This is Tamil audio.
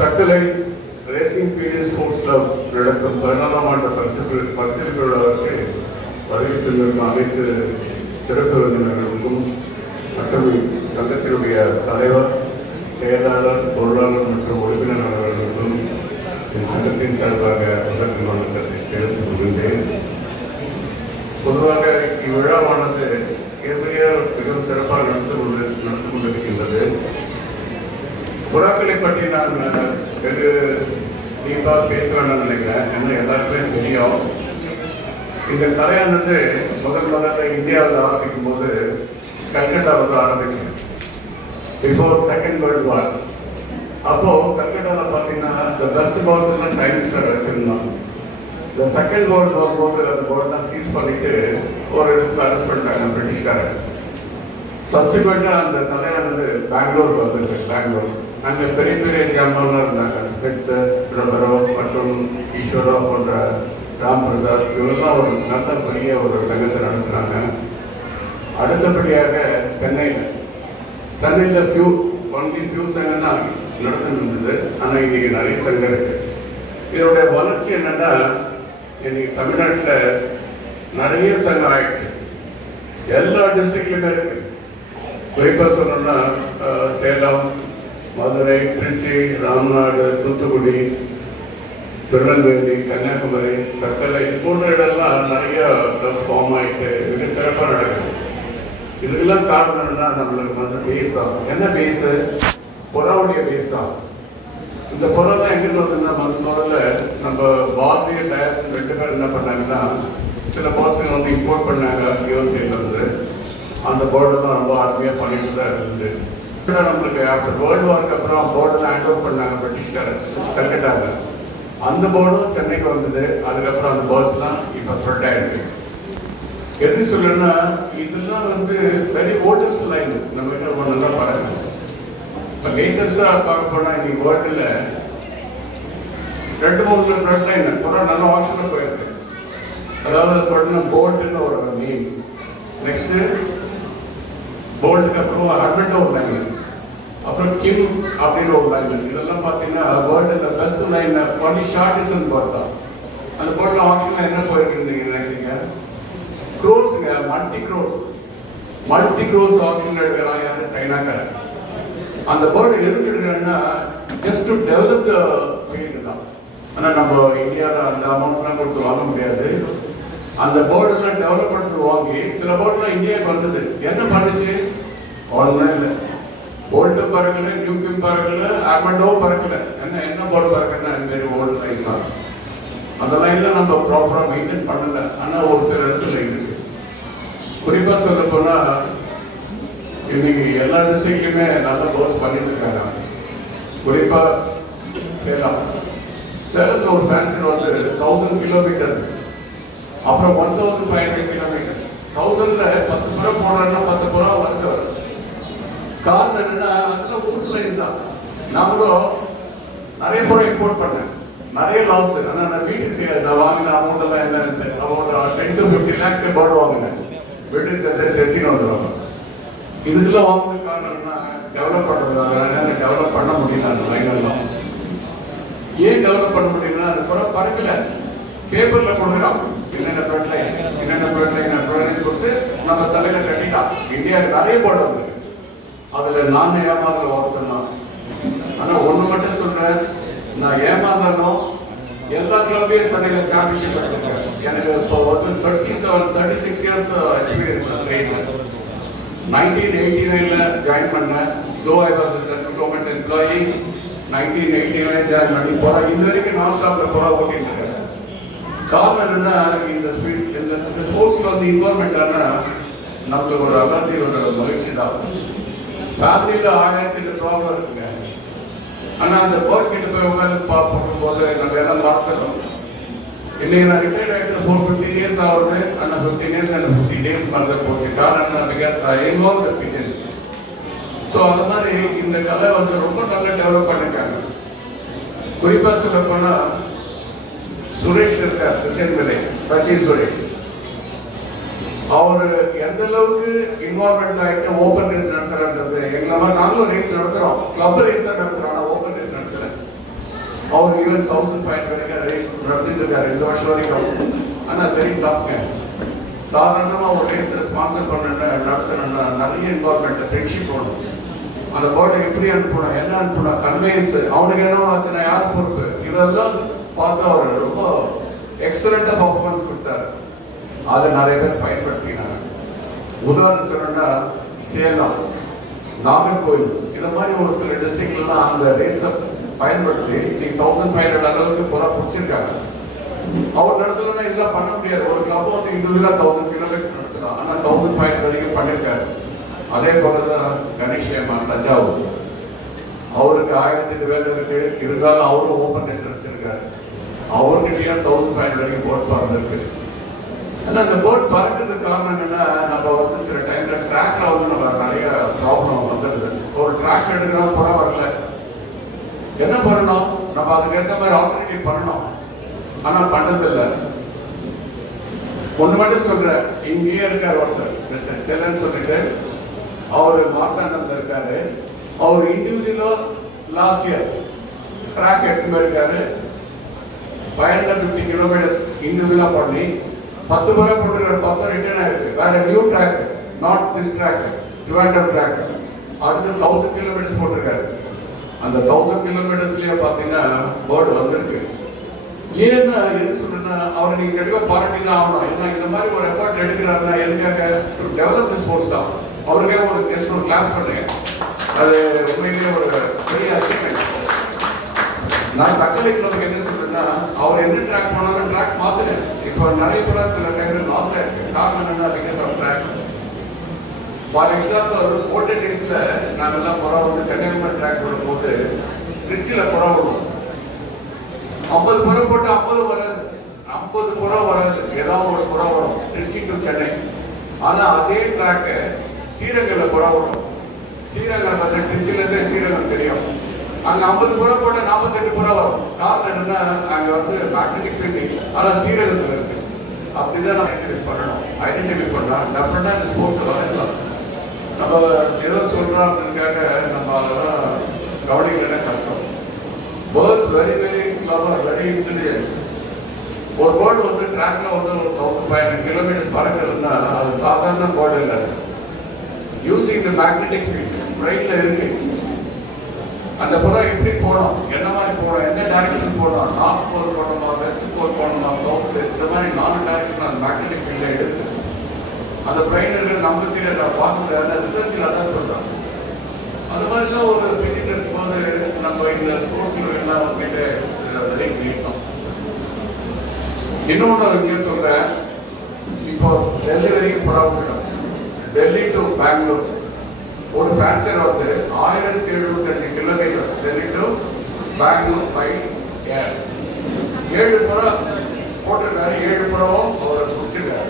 Thuckalay racing period sports club நடக்கும் 14ஆம் ஆண்டு பரிசீலிப்பு விழாவிற்கு வருகை அனைத்து சிறப்பு விருந்தினர்களுக்கும் மற்றபடி சங்கத்தினுடைய தலைவர், செயலாளர், பொருளாளர் மற்றும் உறுப்பினர்களுக்கும் என் சங்கத்தின் சார்பாக முதற்கு வணக்கத்தை தெரிவித்துக் கொள்கின்றேன். பொதுவாக இவ்விழாவானது மிகவும் சிறப்பாக நடந்து கொண்டிருக்கின்றது. புறாக்களை பற்றி நான் வெகு டீப்பாக பேச வேண்டாம்னு நினைக்கிறேன். ஏன்னா எல்லாருக்குமே தெரியும், இந்த கலையானது முதல்ல இந்தியாவில் ஆரம்பிக்கும் போது கல்கட்டாவில் ஆரம்பிச்சேன், பிஃபோர் செகண்ட் வேர்ல்டு வார். அப்போ கல்கட்டாவில் பார்த்தீங்கன்னா இந்த பெஸ்ட் பால்ஸ் எல்லாம் சைனீஸ்கார வச்சிருந்தோம். இந்த செகண்ட் வேர்ல்டு வார் போது அந்த போர்டெலாம் சீஸ் பண்ணிட்டு ஒரு இடத்துல அரெஸ்ட் பண்ணிட்டாங்க பிரிட்டிஷ்காரர். சப்சிக்வெண்ட்டாக அந்த கலையானது பெங்களூர் வந்தது. பெங்களூர் அங்கே பெரிய பெரிய ஜாம்பவன்லாம் இருந்தாங்க. ஸ்மித், பிரபரோ மற்றும் ஈஸ்வரா போன்ற ராம் பிரசாத், இவங்கெல்லாம் ஒரு நல்ல பெரிய ஒரு சங்கத்தை நடத்துனாங்க. அடுத்தபடியாக சென்னையில் ஃபியூ சங்கம் தான் நடந்துட்டு இருந்தது. ஆனால் இன்னைக்கு நிறைய சங்கம் இருக்கு. இதோடைய வளர்ச்சி என்னன்னா, இன்னைக்கு தமிழ்நாட்டில் நிறைய சங்கம் ஆயிடுச்சு. எல்லா டிஸ்ட்ரிக்ட்லையுமே இருக்கு. குறிப்பாக சொல்லணும்னா சேலம், மதுரை, திருச்சி, ராம்நாடு, தூத்துக்குடி, திருநெல்வேலி, கன்னியாகுமரி, தக்கலை போன்ற இடம்லாம் நிறைய ஃபார்ம் ஆகிட்டு மிக சிறப்பாக நடக்குது. இதுக்கெல்லாம் காரணம் என்னன்னா, நம்மளுக்கு வந்து பேஸ் தான். என்ன பேஸு? புறாவுடைய பேஸ் தான். இந்த புறா தான் எங்கிட்ட வந்ததுன்னா, முதல்ல நம்ம பாரதிய டயர்ஸ் 2 பேர் என்ன பண்ணாங்கன்னா, சில பாக்ஸுங்க வந்து இம்போர்ட் பண்ணாங்க யூஎஸ்ஏலேருந்து. அந்த போர்டெல்லாம் ரொம்ப அருமையாக பண்ணிட்டு தான் இருந்தது. நம்மளுக்கு ஆஃப்டர் வேர்ல்டு வார்க்கு அப்புறம் போர்டெல்லாம் ஹேண்ட் ஓவர் பண்ணாங்க பிரிட்டிஷ்காரர் கல்கட்டாவில். அந்த போர்டும் சென்னைக்கு வந்தது. அதுக்கப்புறம் அந்த பேர்ட்ஸ்லாம் இப்போ ஸ்ப்ரெட் ஆகிருக்கு. எது சொல்லணும்னா, இதெல்லாம் வந்து வெரி ஓல்டஸ்ட் லைன் நம்ம கிட்ட ரொம்ப நல்லா பாருங்க. இப்போ லேட்டஸ்டாக பார்க்க போனால் இன்னைக்கு வேர்ல்டில் 2-3 பிளட் லைன் புறா நல்ல ஆப்ஷனில் போயிருக்கு. அதாவது பார்த்தீங்கன்னா போல்ட்டுன்னு ஒரு நேம், நெக்ஸ்ட்டு போல்ட்டுக்கு அப்புறம் ஹர்மெண்ட் ஒரு லைன், அப்புறம் கிம் அப்படின்னு ஒரு லைன். இதெல்லாம் பார்த்தீங்கன்னா வேர்ல்டில் பெஸ்ட் லைன் ஒன்லி ஷார்டிஸ்ன்னு பார்த்தா அந்த போர்டில் ஆப்ஷனில் என்ன போயிருக்குன்னு நினைக்கிறீங்க? க்ரோஸுங்க, மல்டி க்ரோஸ் ஆப்ஷன் எடுக்கிறாங்க யாரும் சைனாக்காரன். அந்த போர்டு எதுக்கு எடுக்கிறாங்கன்னா, just to develop the field தான். ஆனால் நம்ம இந்தியாவில் அந்த அமௌண்ட்லாம் கொடுத்து வாங்க முடியாது. அந்த போர்டெல்லாம் டெவலப் பண்ணுறது வாங்கி சில போர்டெலாம் இந்தியாவுக்கு வந்தது. என்ன பண்ணுச்சு? ஒன்றும் இல்லை. போல்ட்டும் பறக்கலை, நியூக்கியும் பறக்கலை, ஆர்மண்டோவும் பறக்கலை. என்ன போர்டு பறக்குன்னா வெரி ஓல்டு லைன்ஸ் தான். அந்த லைனில் நம்ம ப்ராப்பராக மெயின்டைன் பண்ணலை. ஆனால் ஒரு சில இடத்துல இருக்கு. குறிப்பாக சொல்ல போனால் இன்னைக்கு எல்லா டிஸ்ட்ரிக்ட்லையுமே நல்ல கோர்ஸ் பண்ணிட்டு இருக்காங்க. குறிப்பாக சேலத்தில் ஒரு ஃபேன்சி வந்து 1000 கிலோமீட்டர்ஸ், அப்புறம் 1500 கிலோமீட்டர்ஸ். 1000ல் 10 புறா போடுறேன்னா 10 புறா வந்து வரும். காரணம் என்னன்னா, அதெல்லாம் ஓல்டு லைன்ஸ் தான். நான் கூட நிறைய புறா இம்போர்ட் பண்ணேன், நிறைய லாஸ். ஆனால் நான் வீட்டுக்கு நான் வாங்கின அமௌண்ட் எல்லாம் என்ன, அமௌண்ட் 10 to 50 lakh பேர்டு வாங்கினேன். வீட்டுக்கு தெத்தின்னு வந்துடுவாங்க. இதுக்கெல்லாம் வாங்கின காரணம் என்ன? டெவலப் பண்ணுறது. டெவலப் பண்ண முடியல அந்த லைனெல்லாம். ஏன் டெவலப் பண்ண முடியும்னா, அது புறா பறக்கல. பேப்பரில் கொடுக்குறான் என்னென்ன ப்ராடக்ட் கொடுத்து நம்ம தலையில் கட்டிட்டான். இந்தியாவுக்கு நிறைய போர்டு வந்து அதில் நான் ஏமாந்தல ஒருத்தன் தான். ஆனால் ஒன்று மட்டும் சொல்கிறேன், நான் ஏமாந்தாலும் எல்லா கிளப்லையும் சென்னையில் சாம்பியன்ஷிப் எடுத்துருக்கேன். எனக்கு இப்போ வந்து 36 இயர்ஸ் எக்ஸ்பீரியன்ஸ் ட்ரெயினில். 1989 ஜாயின் பண்ணேன். தோ I was a central government employee. 1989 join பண்ணி போகிறா இது வரைக்கும் நான் ஸ்டாப்பில் போகிறா ஓட்டிட்டு இருக்கேன். காரணம் என்னன்னா, இந்த ஸ்போர்ட்ஸில் வந்து இன்வால்மெண்ட் ஆனால் நம்மளுக்கு ஒரு அகத்தி ஒரு மகிழ்ச்சி தான். ஃபேமிலியில் 1000 ப்ராப்ளம் இருக்குங்க. ஆனால் அந்த போர்ட் கிட்ட போய் உட்காந்து பார்க்கும்போது நம்ம எல்லாம் பார்த்துறோம். இன்னைக்கு நான் ரிட்டையர்ட் ஆகிட்டு 450 இயர்ஸ் ஆகுது. ஆனால் 15 இயர்ஸ் அண்ட் 50 டேஸ் மாதிரி போச்சு. காரணம் என்ன? Because I involve pigeon. So அந்த மாதிரி இந்த கலை வந்து ரொம்ப நல்லா டெவலப் பண்ணிருக்காங்க. குறிப்பாக சொல்ல போனால் சுரேஷ் இருக்கார், சச்சின் சுரேஷ் அவர் எந்த அளவுக்கு இன்வால்மெண்ட் ஆகிட்டு ஓப்பன் ரேஸ் நடத்துறான்றது எங்களை மாதிரி நாங்களும் ரேஸ் நடத்துறோம், கிளப் ரேஸ் தான் நடத்துறோம், ஆனால் ஓப்பன் ரேஸ் நடத்தல. அவர் ஈவன் 1000 வரைக்கும் ரேஸ் நடத்திட்டு இருக்காரு இந்த வருஷம் வரைக்கும். ஆனால் வெரி டஃப்ங்க. சாதாரணமாக ஒரு ரேஸ் ஸ்பான்சர் பண்ண நடத்தணும்னா நிறைய இன்வால்மெண்ட், ஃப்ரெண்ட்ஷிப் வேணும். அந்த போர்டை எப்படி அனுப்பணும், என்ன அனுப்பணும், கன்வேஸ், அவனுக்கு என்ன ஆச்சுன்னா யார் பொறுப்பு, இதெல்லாம் பார்த்து அவர் ரொம்ப எக்ஸலண்டா பர்ஃபார்மன்ஸ் கொடுத்தாரு. அதை நிறைய பேர் பயன்படுத்தினாங்க. உதாரணம் சொன்னா சேலம், நாகர்கோவில், இந்த மாதிரி ஒரு சில டிஸ்ட்ரிக்ட்லாம் அந்த ரேஸை பயன்படுத்தி இன்னைக்கு 1500 அளவுக்கு புறா பிடிச்சிருக்காங்க. அவர் நடத்தலன்னா இதெல்லாம் பண்ண முடியாது. ஒரு கிளப் வந்து இண்டிவிஜுவலா 1000 கிலோமீட்டர் நடத்தலாம், ஆனா 1500 வரைக்கும் பண்ணிருக்காரு. அதே போலதான் கணேஷ் தஞ்சாவூர், அவருக்கு 1000 வேலை இருக்கு, இருந்தாலும் அவரும் ஓப்பன் ரேஸ் நடத்திருக்காரு. அவர்கிட்டயே 1500 வரைக்கும் போட் பறந்துருக்கு. ஆனா அந்த போட் பறக்கிறதுக்கு காரணம் என்னன்னா, நம்ம வந்து சில டைம்ல ட்ராக்ல வந்து நம்ம நிறைய ப்ராப்ளம் வந்துடுது. ஒரு ட்ராக் எடுக்கிறோம், புறா வரல, என்ன பண்ணணும், நம்ம அதுக்கு ஏற்ற மாதிரி ஆல்டர்னேட்டிவ் பண்ணணும். ஆனா பண்றதில்லை. ஒண்ணு மட்டும் சொல்றேன், இங்கேயே இருக்காரு ஒருத்தர் மிஸ்டர் செல்லன்னு சொல்லிட்டு, அவர் மார்த்தாண்டம்ல இருக்காரு. அவர் இண்டிவிஜுவலா லாஸ்ட் இயர் ட்ராக் எடுத்து போயிருக்காரு. 550 கிலோமீட்டர்ஸ் இண்டிவிஜுவலா பண்ணி 10 முறை போட்டுருக்காரு. 10 ரிட்டர்ன் ஆயிருக்கு. வேற new track, not this track, Trivandrum track. அடுத்து 1000 கிலோமீட்டர்ஸ் போட்டிருக்காரு. அந்த 1000 கிலோமீட்டர்ஸ்லயே பாத்தீங்கன்னா போர்டு வந்திருக்கு. ஏன்னா எது சொல்றேன்னா, அவரை நீங்க கண்டிப்பா பாராட்டி தான் ஆகணும். ஏன்னா இந்த மாதிரி ஒரு எஃபர்ட் எடுக்கிறாருன்னா எதுக்காக, டெவலப் தி ஸ்போர்ட்ஸ் தான். அவருக்கே ஒரு ஜஸ்ட் ஒரு கிளாஸ் பண்றேன். அது உண்மையிலேயே ஒரு பெரிய அச்சீவ்மெண்ட். நான் தக்கலைக்கு நமக்கு என்ன சொல்றேன்னா, அவர் என்ன ட்ராக் பண்ணாலும் ட்ராக் மாத்துறேன். இப்போ நிறைய கூட சில டைம்ல லாஸ் ஆயிருக்கு. காரணம் என்னன்னா, because of track. For example, other டேஸ்ல நாங்கெல்லாம் புறா வந்து கன்னியாகுமரி ட்ராக் போடும்போது திருச்சியில புறா விடுவோம். 50 புறா போட்டு 50 வராது, 50 புறா வராது, ஏதாவது ஒரு புறா வரும் திருச்சி டு சென்னை. ஆனா அதே ட்ராக்கு ஸ்ரீரங்கம்ல புறா வரும். ஸ்ரீரங்கம் வந்து திருச்சியில இருந்து ஸ்ரீரங்கம் தெரியும். அங்க 50 புறா போட்ட 48 புறா வரும். காரணம் என்னன்னா, அங்க வந்து மேக்னெட்டிக் ஃபீல்டிங், ஆனா ஸ்ரீரங்கத்துல இருக்கு. அப்படிதான் நம்ம ஐடென்டிஃபை பண்ணணும். ஐடென்டிஃபை பண்ணா டெஃபினட்டா இந்த ஸ்போர்ட்ஸை வளர்க்கலாம். நம்ம ஏதோ சொல்றோம் அப்படின்னுக்காக நம்ம அதெல்லாம் கவனிக்கிறதே கஷ்டம். Birds very very clever, very intelligent. ஒரு பேர்டு வந்து ட்ராக்ல வந்து ஒரு 1500 கிலோமீட்டர்ஸ் பறக்கிறதுனா அது சாதாரண பேர்டு இல்லை. யூசிங் தி மேக்னெட்டிக் ஃபீல்ட் பிரெயின்ல இருக்கு. அந்த புறா எப்படி போனோம், என்ன மாதிரி போனோம், எந்த டைரக்ஷன் போனோம், நார்த் போல் போனோமா, வெஸ்ட் போல் போனோமா, சவுத், இந்த மாதிரி 4 டைரக்ஷன் அந்த மேக்னெட்டிக் ஃபீல்ட்ல எடுத்து அந்த பிரெயின் இருக்கிறது நமக்கு தெரியாது, பார்க்க முடியாது. ரிசர்ச்சில் அதான் சொல்றோம். அது மாதிரிலாம் ஒரு பின்னிட்டு இருக்கும்போது நம்ம இந்த ஸ்போர்ட்ஸ்ல எல்லாம் வந்துட்டு வெரி கிரேட் தான். இன்னொன்று இங்கே சொல்றேன், இப்போ டெல்லி வரைக்கும் புறா விட்டுடும். டெல்லி டு பெங்களூர் ஒரு ஃபேன்சர் வந்து 1075 kilometres Delhi to Bangalore by air. 7 புறா போட்டிருக்காரு. 7 புறாவும் அவரை பிடிச்சிருக்காரு.